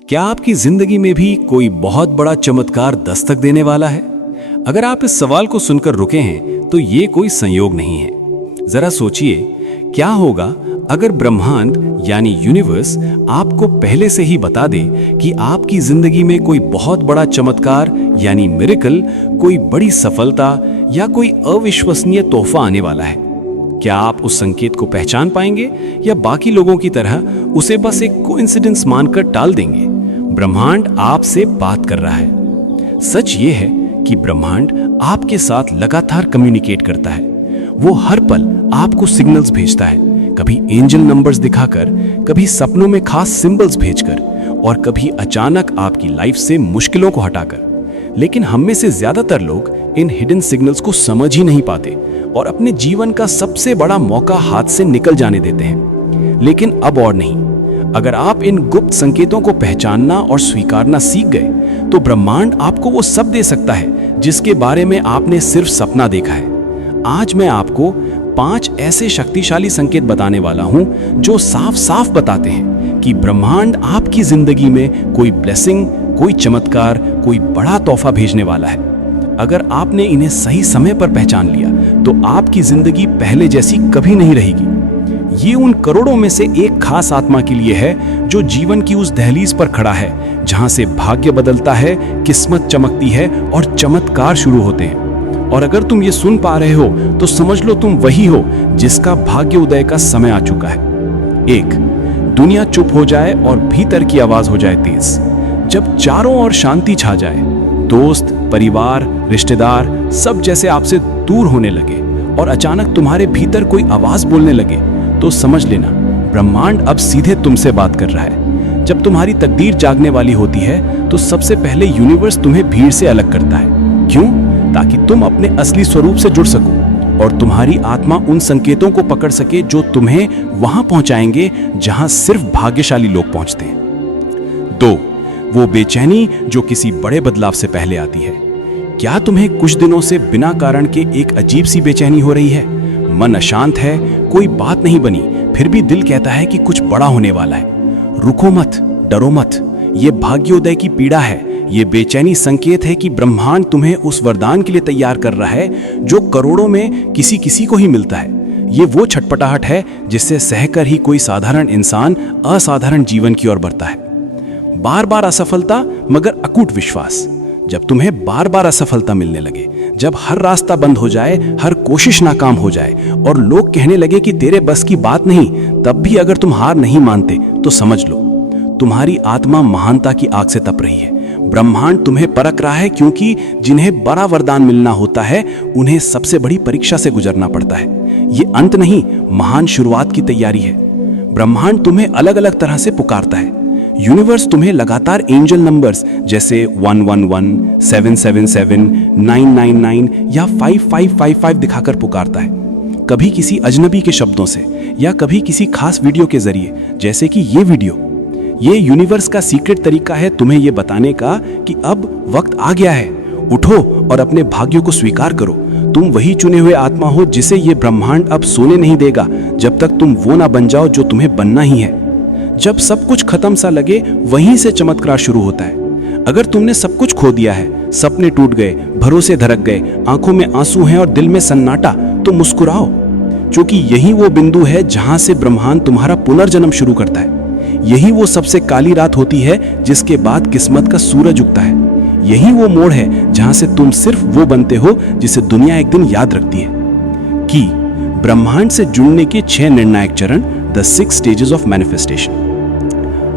क्या आपकी जिंदगी में भी कोई बहुत बड़ा चमत्कार दस्तक देने वाला है? अगर आप इस सवाल को सुनकर रुके हैं तो ये कोई संयोग नहीं है। जरा सोचिए, क्या होगा अगर ब्रह्मांड यानी यूनिवर्स आपको पहले से ही बता दे कि आपकी जिंदगी में कोई बहुत बड़ा चमत्कार यानी मिरेकल, कोई बड़ी सफलता या कोई अविश्वसनीय तोहफा आने वाला है। क्या आप उस संकेत को पहचान पाएंगे या बाकी लोगों की तरह उसे बस एक कोइंसिडेंस मानकर टाल देंगे? ब्रह्मांड आपसे बात कर रहा है। सच ये है कि ब्रह्मांड आपके साथ लगातार कम्युनिकेट करता है। वो हर पल आपको सिग्नल्स भेजता है, कभी एंजल नंबर्स दिखाकर, कभी सपनों में खास सिंबल्स भेजकर और कभी अचानक आपकी लाइफ से मुश्किलों को हटाकर। लेकिन हम में से ज्यादातर लोग इन हिडन सिग्नल्स को समझ ही नहीं पाते और अपने जीवन का सबसे बड़ा मौका हाथ से निकल जाने देते हैं। लेकिन अब और नहीं। अगर आप इन गुप्त संकेतों को पहचानना और स्वीकारना सीख गए तो ब्रह्मांड आपको वो सब दे सकता है जिसके बारे में आपने सिर्फ सपना देखा है। आज मैं आपको 5 ऐसे शक्तिशाली संकेत बताने वाला हूं जो साफ साफ बताते हैं कि ब्रह्मांड आपकी जिंदगी में कोई ब्लेसिंग, कोई चमत्कार, कोई बड़ा तोहफा भेजने वाला है। अगर आपने इन्हें सही समय पर पहचान लिया तो आपकी जिंदगी पहले जैसी कभी नहीं रहेगी। ये उन करोड़ों में से एक खास आत्मा के लिए है जो जीवन की उस दहलीज पर खड़ा है जहां से भाग्य बदलता है, किस्मत चमकती है और चमत्कार शुरू होते हैं। और अगर तुम ये सुन पा रहे हो तो समझ लो तुम वही हो जिसका भाग्य उदय का समय आ चुका है। 1. दुनिया चुप हो जाए और भीतर की आवाज हो जाए तेज। जब चारों ओर शांति छा जाए, दोस्त, परिवार, रिश्तेदार सब जैसे आपसे दूर होने लगे और अचानक तुम्हारे भीतर कोई आवाज बोलने लगे, तो समझ लेना ब्रह्मांड अब सीधे तुमसे बात कर रहा है। जब तुम्हारी तकदीर जागने वाली होती है तो सबसे पहले यूनिवर्स तुम्हें भीड़ से अलग करता है। क्यों? ताकि तुम अपने असली स्वरूप से जुड़ सको और तुम्हारी आत्मा उन संकेतों को पकड़ सके जो तुम्हें वहां पहुंचाएंगे जहां सिर्फ भाग्यशाली लोग पहुंचते हैं। 2. वो बेचैनी जो किसी बड़े बदलाव से पहले आती है। क्या तुम्हें कुछ दिनों से बिना कारण के एक अजीब सी बेचैनी हो रही है? मन अशांत है, कोई बात नहीं बनी, फिर भी दिल कहता है कि कुछ बड़ा होने वाला है। रुको मत, डरो मत, ये भाग्योदय की पीड़ा है। ये बेचैनी संकेत है कि ब्रह्मांड तुम्हें उस वरदान के लिए तैयार कर रहा है जो करोड़ों में किसी किसी को ही मिलता है। ये वो छटपटाहट है जिससे सहकर ही कोई साधारण इंसान असाधारण जीवन की ओर बढ़ता है। बार बार असफलता मगर अकूट विश्वास। जब तुम्हें बार बार असफलता मिलने लगे, जब हर रास्ता बंद हो जाए, हर कोशिश नाकाम हो जाए और लोग कहने लगे कि तेरे बस की बात नहीं, तब भी अगर तुम हार नहीं मानते तो समझ लो तुम्हारी आत्मा महानता की आग से तप रही है। ब्रह्मांड तुम्हें परख रहा है क्योंकि जिन्हें बड़ा वरदान मिलना होता है उन्हें सबसे बड़ी परीक्षा से गुजरना पड़ता है। ये अंत नहीं, महान शुरुआत की तैयारी है। ब्रह्मांड तुम्हें अलग अलग तरह से पुकारता है। यूनिवर्स तुम्हें लगातार एंजल नंबर्स जैसे 111, 777, 999 या 5555 दिखाकर पुकारता है। कभी किसी अजनबी के शब्दों से या कभी किसी खास वीडियो के जरिए, जैसे कि ये वीडियो। ये यूनिवर्स का सीक्रेट तरीका है तुम्हें ये बताने का कि अब वक्त आ गया है। उठो और अपने भाग्य को स्वीकार करो। तुम वही चुने हुए आत्मा हो जिसे ये ब्रह्मांड अब सोने नहीं देगा जब तक तुम वो ना बन जाओ जो तुम्हें बनना ही है। जब सब कुछ खत्म सा लगे, वहीं से चमत्कार शुरू होता है। अगर तुमने सब कुछ खो दिया है, सपने टूट गए, भरोसे धड़क गए, आंखों में आंसू हैं और दिल में सन्नाटा, तो मुस्कुराओ, क्योंकि यही वो बिंदु है जहां से ब्रह्मांड तुम्हारा पुनर्जन्म शुरू करता है। यही वो सबसे काली रात होती है जिसके बाद किस्मत का सूरज उगता है। यही वो मोड़ है जहां से तुम सिर्फ वो बनते हो जिसे दुनिया एक दिन याद रखती है। कि ब्रह्मांड से जुड़ने के 6 निर्णायक चरण, द 6 स्टेजेस ऑफ मैनिफेस्टेशन।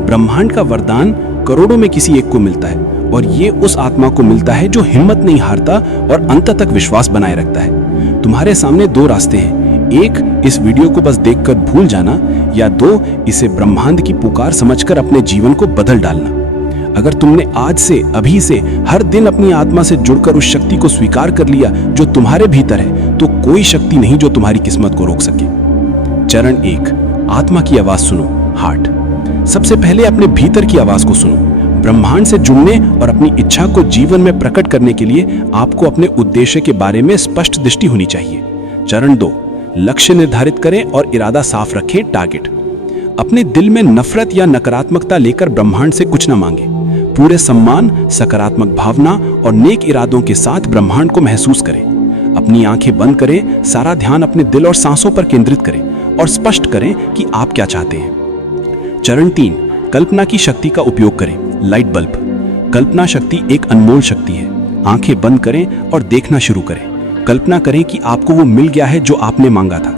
ब्रह्मांड का वरदान करोड़ों में किसी एक को मिलता है और ये उस आत्मा को मिलता है जो हिम्मत नहीं हारता और अंत तक विश्वास बनाए रखता है। तुम्हारे सामने 2 रास्ते हैं। 1, इस वीडियो को बस देखकर भूल जाना, या 2, इसे ब्रह्मांड की पुकार समझकर अपने जीवन को बदल डालना। अगर तुमने आज से, अभी से, हर दिन अपनी आत्मा से जुड़कर उस शक्ति को स्वीकार कर लिया जो तुम्हारे भीतर है, तो कोई शक्ति नहीं जो तुम्हारी किस्मत को रोक सके। चरण 1, आत्मा की आवाज सुनो, हार्ट। सबसे पहले अपने भीतर की आवाज को सुनो। ब्रह्मांड से जुड़ने और अपनी इच्छा को जीवन में प्रकट करने के लिए आपको अपने उद्देश्य के बारे में स्पष्ट दृष्टि होनी चाहिए। चरण 2, लक्ष्य निर्धारित करें और इरादा साफ रखें, टारगेट। अपने दिल में नफरत या नकारात्मकता लेकर ब्रह्मांड से कुछ न मांगे। पूरे सम्मान, सकारात्मक भावना और नेक इरादों के साथ ब्रह्मांड को महसूस करें। अपनी आंखें बंद करें, सारा ध्यान अपने दिल और सांसों पर केंद्रित करें और स्पष्ट करें कि आप क्या चाहते हैं। चरण 3, कल्पना की शक्ति का उपयोग करें। Light bulb. कल्पना शक्ति एक अनमोल शक्ति है। आंखें बंद करें और देखना शुरू करें। कल्पना करें कि आपको वो मिल गया है जो आपने मांगा था।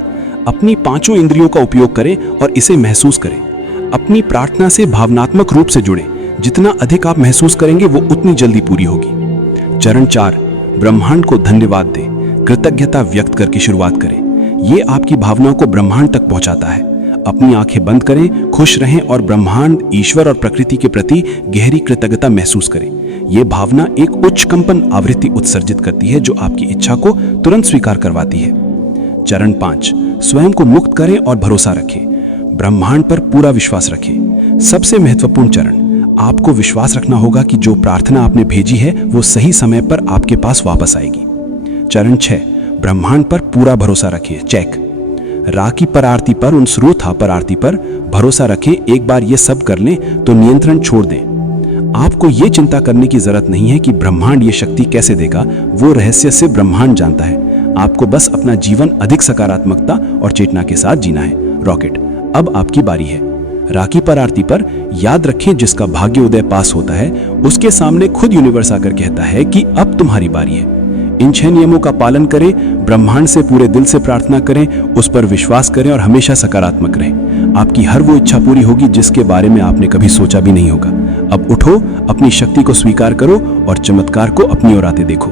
अपनी 5 इंद्रियों का उपयोग करें और इसे महसूस करें। अपनी प्रार्थना से भावनात्मक रूप से जुड़ें। जितना अधिक आप महसूस करेंगे वो उतनी जल्दी पूरी होगी। चरण 4, ब्रह्मांड को धन्यवाद दें। कृतज्ञता व्यक्त करके शुरुआत करें। ये आपकी भावनाओं को ब्रह्मांड तक पहुंचाता है। अपनी आंखें बंद करें, खुश रहें और ब्रह्मांड, ईश्वर और प्रकृति के प्रति गहरी कृतज्ञता महसूस करें। ये भावना एक उच्च कंपन आवृत्ति उत्सर्जित करती है जो आपकी इच्छा को तुरंत स्वीकार करवाती है। चरण 5, स्वयं को मुक्त करें और भरोसा रखें। ब्रह्मांड पर पूरा विश्वास रखें। सबसे महत्वपूर्ण चरण, आपको विश्वास रखना होगा कि जो प्रार्थना आपने भेजी है वो सही समय पर आपके पास वापस आएगी। चरण 6, ब्रह्मांड पर पूरा भरोसा रखें। चेक। राखी पर आरती पर, उन स्रोत पर आरती पर भरोसा रखें। एक बार ये सब कर लें तो नियंत्रण छोड़ दें। आपको ये चिंता करने की जरूरत नहीं है कि ब्रह्मांड ये शक्ति कैसे देगा। वो रहस्य से ब्रह्मांड जानता है। आपको बस अपना जीवन अधिक सकारात्मकता और चेतना के साथ जीना है। रॉकेट, अब आपकी बारी है। राखी पर आरती पर याद रखें, जिसका भाग्य उदय पास होता है उसके सामने खुद यूनिवर्स आकर कहता है कि अब तुम्हारी बारी है। इन 6 नियमों का पालन करें, ब्रह्मांड से पूरे दिल से प्रार्थना करें, उस पर विश्वास करें और हमेशा सकारात्मक रहें। आपकी हर वो इच्छा पूरी होगी जिसके बारे में आपने कभी सोचा भी नहीं होगा। अब उठो, अपनी शक्ति को स्वीकार करो और चमत्कार को अपनी ओर आते देखो।